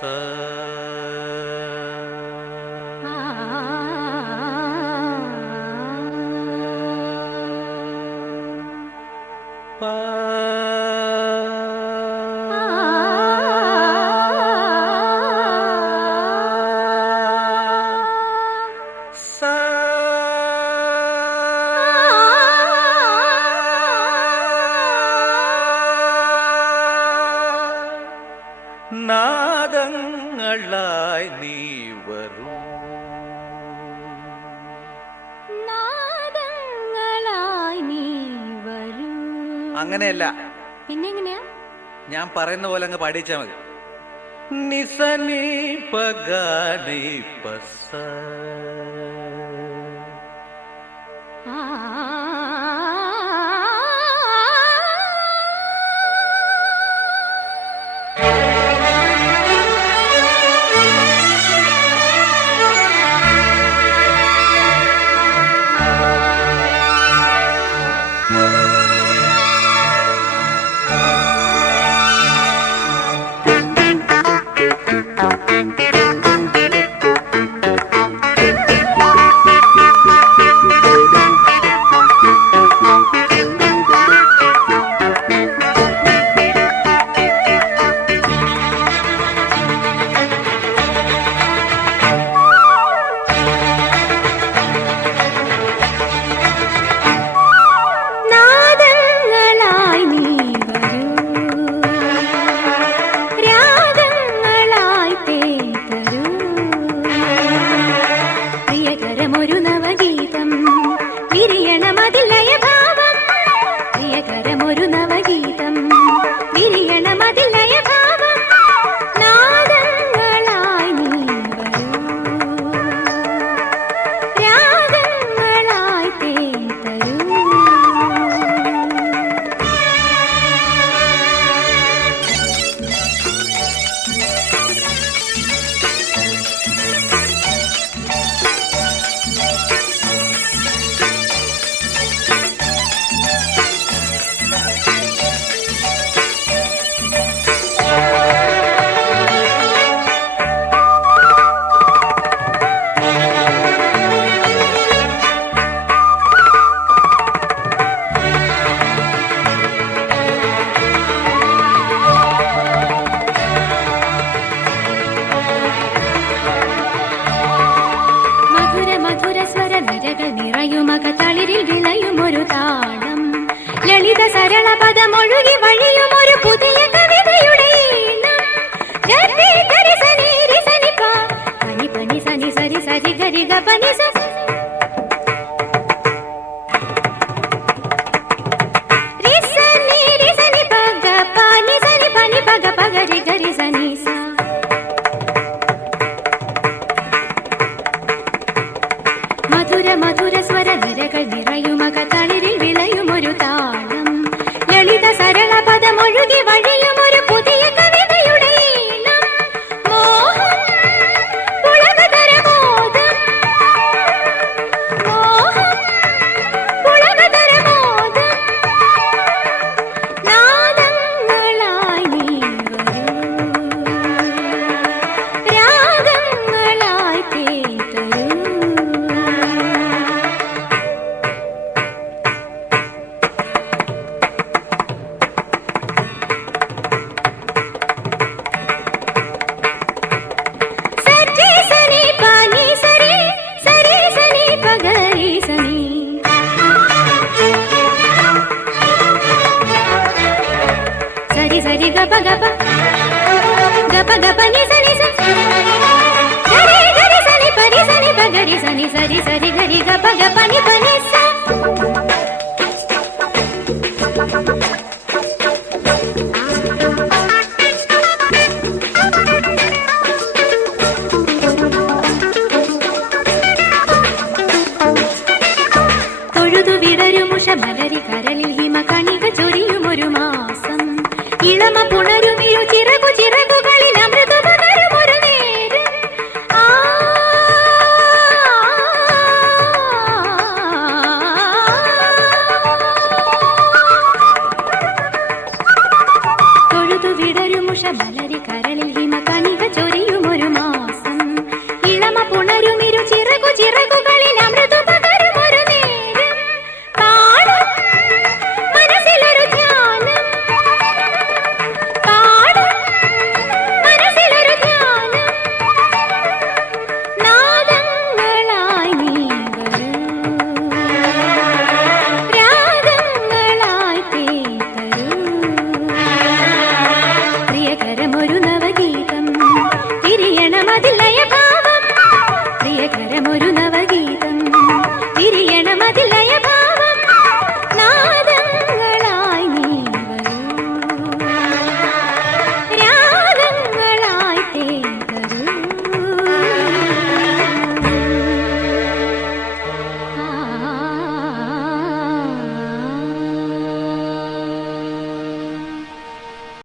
सा നീ അങ്ങനെയല്ല. പിന്നെ എങ്ങനെയാ ഞാൻ പറയുന്ന പോലെ അങ്ങ് പാടിച്ചാ മതി. നിസനീ പഗാനീ പസ വിരള പദമൊഴുകി വഴിയും ഒരു പുതിയ കവിതയുടെ പനി പനി സനി സരി സരി ഗരി പനി സരി மதுர மதுர ஸ்வர நிறகள் நிறையும் கதளிரில் விலை గబ సరి సరి గడి గబ గబ ని పని